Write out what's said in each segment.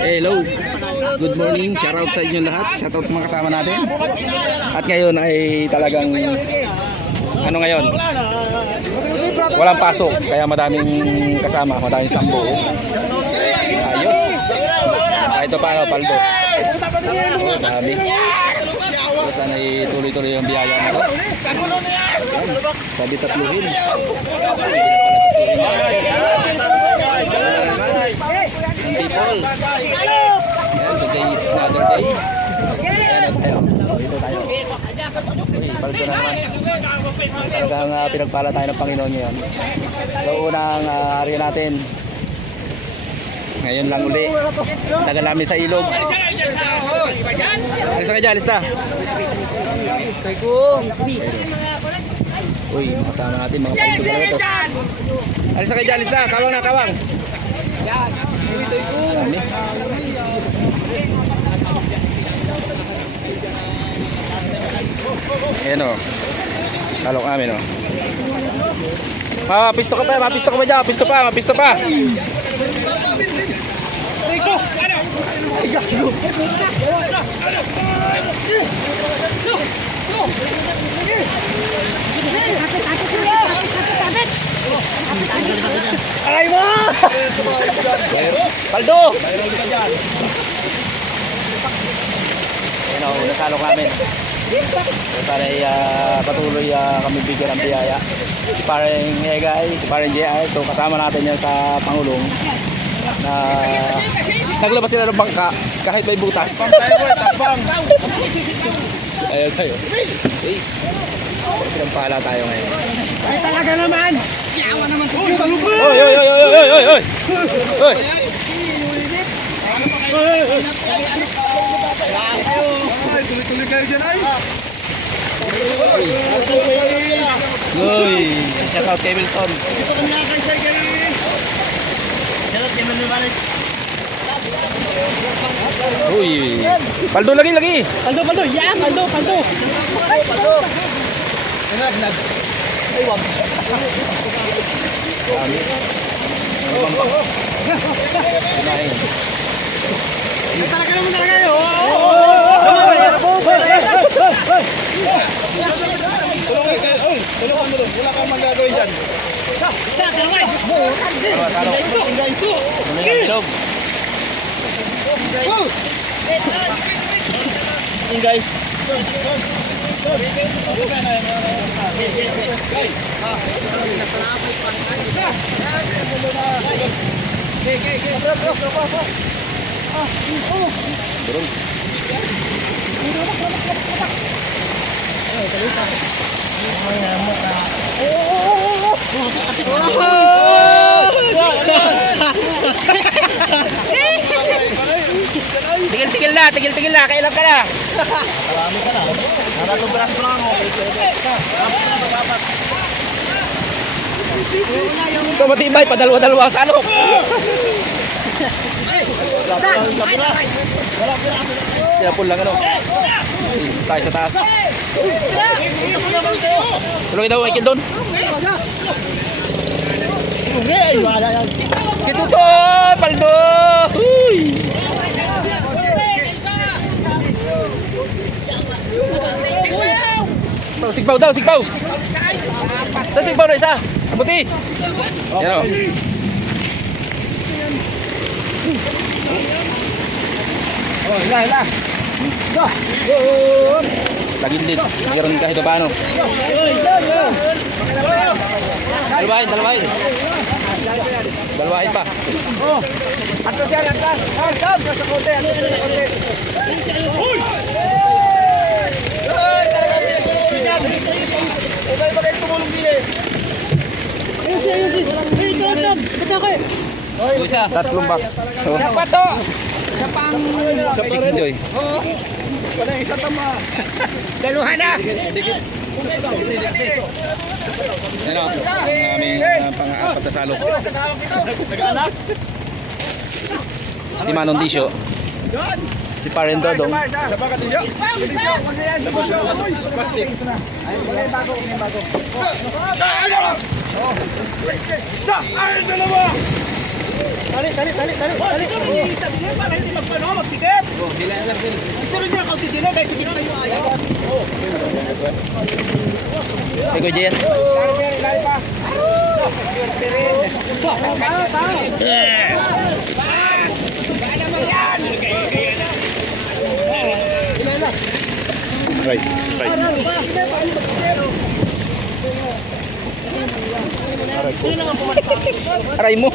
Hello, good morning, shoutout sa inyo lahat, shoutout sa mga kasama natin. At ngayon ay talagang ano ngayon, walang pasok, kaya madaming kasama, madaming sambo. Ayos. Ito pa ano, paldo. Dami. Sana ituloy-tuloy yung biyaya na to. Sabi tatluhin. People. Ayan, today is another day. Ayan tayo. So ito tayo. Uy, paldo na naman. Talagang pinagpala tayo ng Panginoon ngayon. So unang area natin. Ngayon lang uli. Tagal namin sa ilog. Alis na kayo dyan, alis na. Uy, makasama natin mga paldo talaga ito. Alis na kayo dyan, alis na. Kawang na, kawang. Dami. Ayan o. Talok namin o. Mapisto ka pa, mapisto ka pa dyan, mapisto pa, mapisto pa. Aray mo! Paldo! Ayan o, nasalok namin. Para patuloy kami bigyan ng biyaya. Si parang Egay, si parang J.I. So kasama natin yan sa Pangulong na naglabas sila ng bangka kahit may butas. Ayun tayo. Hey. Pinampala tayo ngayon. Ay talaga naman! Yawa naman ko! Oy, oy, oy, oy, oy, oy, oy! Oy! Tuloy-tuloy kayo dyan ay! Uy! Shout out kay Milton. Ito kami nakakaisay kayo eh! Shout out kay Milton. Uy! Paldo lagi, lagi! Paldo, paldo! Yan! Paldo, paldo! Ay, paldo! Nag. Ay, wag. Dami. Bambak. Kumain. Ay, talaga naman talaga yun! Tulungan mo doon. Wala kang magagawin dyan. Sa kamay! Talo. Ilog. Yung guys. Tigil-tigil na, tigil-tigil na, kailan ka na? Marami ka na. Naratubras mo lang ako. Ito matibay, padalwa-dalwa sa alok. Sinapul lang ano. Tayo sa taas. Tulungan daw, Michael doon. Ito to, paldo! Huy! Sigpaw daw, sigpaw! Sa sigpaw na isa! Buti! Yan o. Oh, hila. Lagin din. Meron kahit paano. Dalawahin. Dalawahin pa. Atras yan, atras! Down! Sa kote! Huwag kayo tumulong din eh! Ito isa, 3 box. So, Siapa to? Siapa ang... chicken joy. Oo. Wala isa tama. Daluhan na! Yan o, ang aming pang-apat na salok. Nag-anak? Si Manong Disyo. Si Paren Dodong. Sa baka tiyo? Plastic. May bago. Ay, dalawa! Tali. Gusto nyo i-isa din yun para hindi magsikip. Gusto nyo kaunti din yun, kaya sikip na yung ayaw. Ay, Kuya Jen. Right. Aray mo.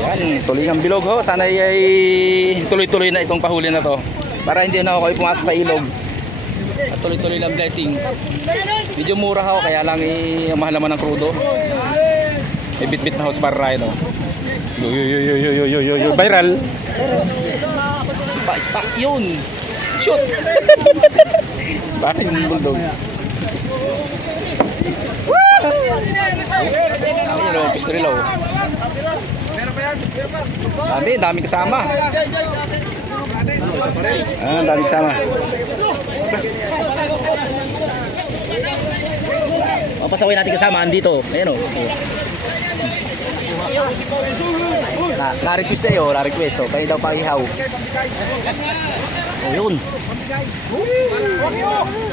Ayan, tuloy ng bilog ho. Sana ay tuloy-tuloy na itong pahuli na to. Para hindi na ako kayo pumasok sa ilog. At tuloy-tuloy lang blessing. Medyo mura ho, kaya lang mahal naman ng krudo. May bit-bit na house para ride. Yo. Viral. Spa, yun. Shoot. Spa yung bulldog. Ayun o, pistol o. Dami kasama. Dami kasama. Papasawin natin kasama andito. Ayan o. Na-request sa'yo, na-request. So, kayo daw pag-ihaw. Oh, yun.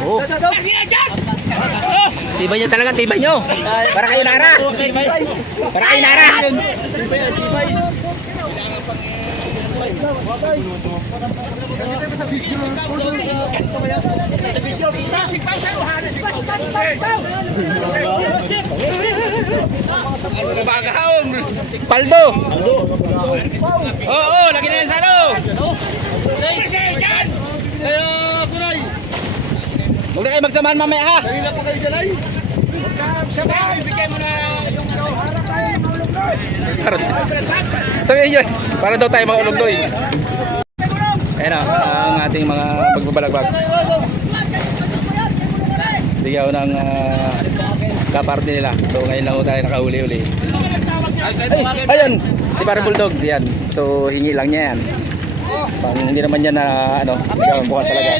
Oh. Tibay nyo talaga, tibay nyo. Para kayo nara. Para kayo nara. Paldo. Oo, lagi na yan sa ano. Huwag na kayo magsamahan mamaya ha. Sabihin nyo, para daw tayo mga ulog doy. Ayan na, ang ating mga magbabalagbag. Ligaw ng kaparte nila. So ngayon lang tayo nakahuli-uli. Ayun, si para bulldog. Yan. So hingi lang niya yan. Pang hindi naman niya na ligaw ang bukas talaga.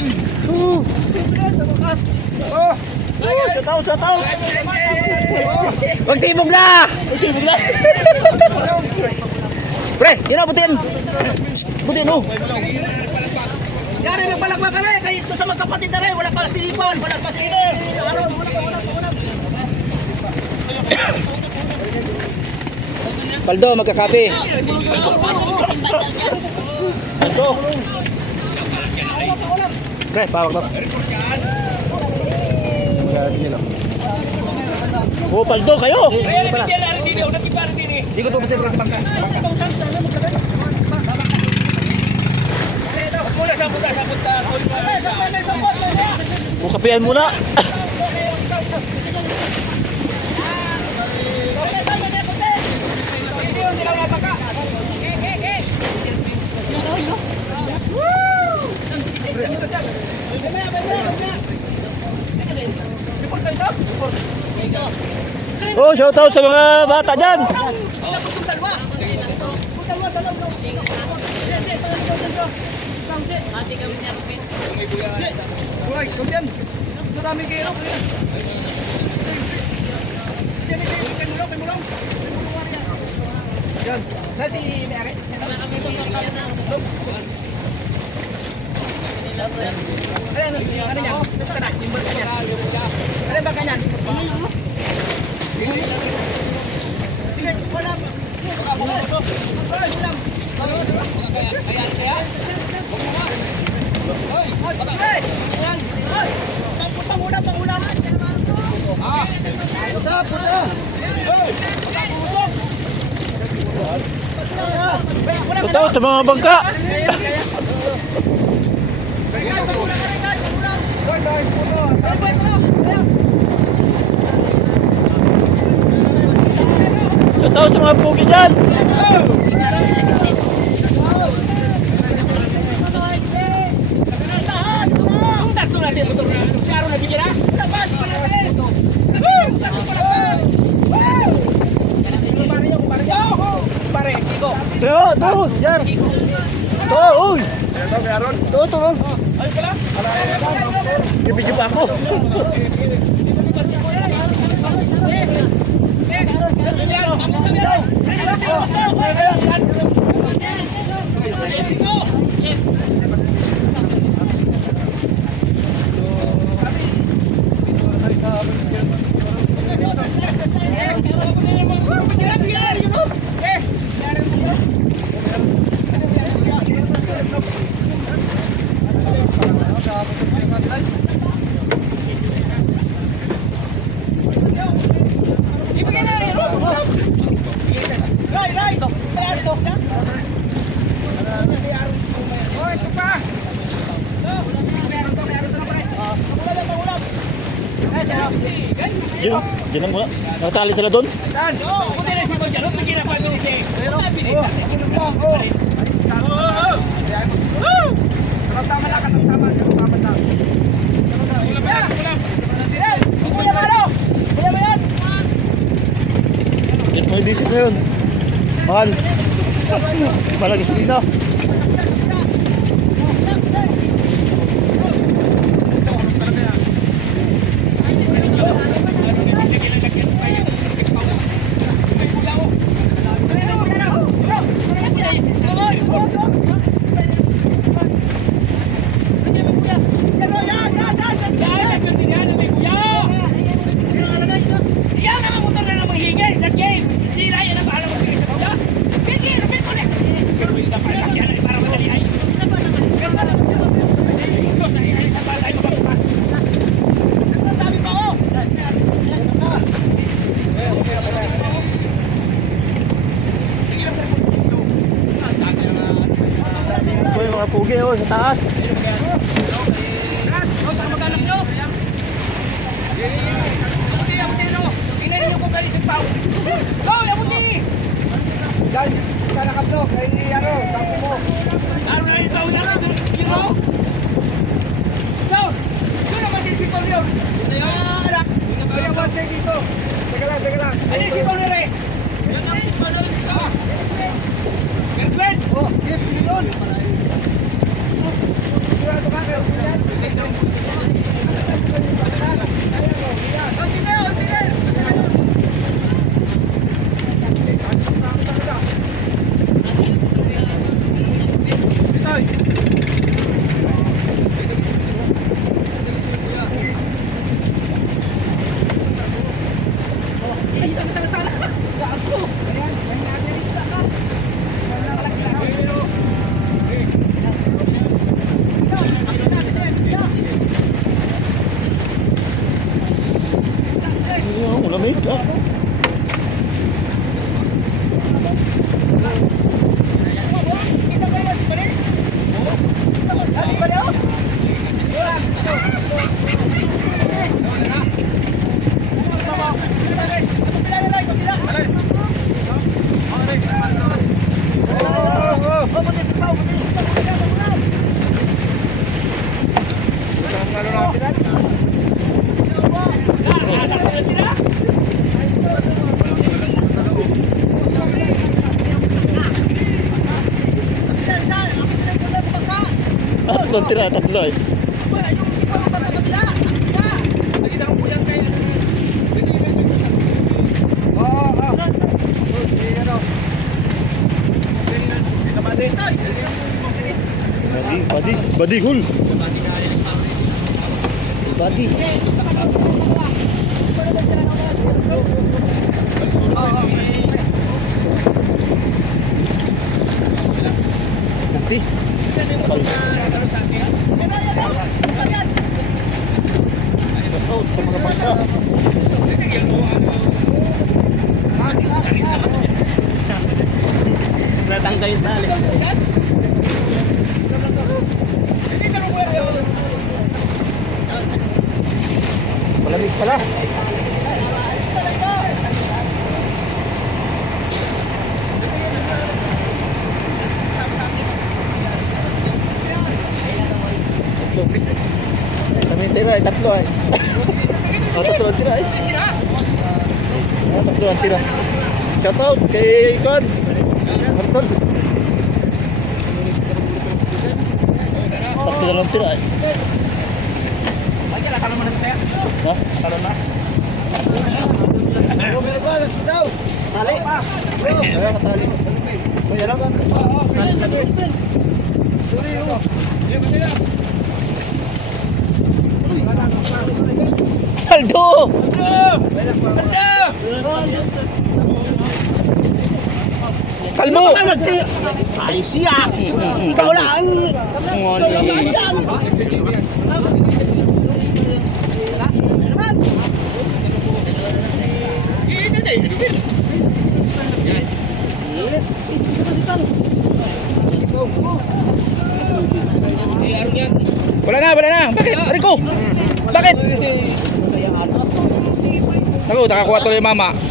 Shout out. Huwag tibog na! Pre, yun o, butin! Butin o! Yari, nagbalagba ka na eh. Kahit sa magkapatid na rin, wala pa si Ipan, wala pa si Aron, wala. Paldo, magkakape. Pre, pawag to. Oh, Paldo kayo! Ikot mo kasi pre sa bangka. Bukapian muna. Oh, shout out sa mga bata dyan. Nasi Mary. Ano yan? Sana, yung barka niya. Ano ba kanyan? Sige, wala. Pangulam. Totoo sa mga bangka. Totoo sa mga pugi dyan. Tuh, yan. Tuh, uy. Aaron? Ito. Ayun pala? Ibigay pa ako. Diyan lang muna. Nakatali sila doon. Diyan mo yung diesel na yun. Mahal. Malagi sila. Ito yung mga pugi oh, sa taas. Ulamig ah. Tatlo tira, tatlo eh. Badi gul. Badi. Nanti. Oh, sa mga bangka. Natanggal yung tali. Malamig pala. Kami tira ay tatlo ay. Tatlo ang tira ay. Tatlo ang tira. Shout out kay Kon. Martos. dalawang tira eh. Ay, kaya talon mo na ito, sir. Ha? Talon na. Tali. Kaya katali. Kuya lang. Aldo! Kalmo! Ay, siya. Ikaw lang. Wala na. Bakit? Rico! Bakit? Naku, nakakuha tuloy yung mama.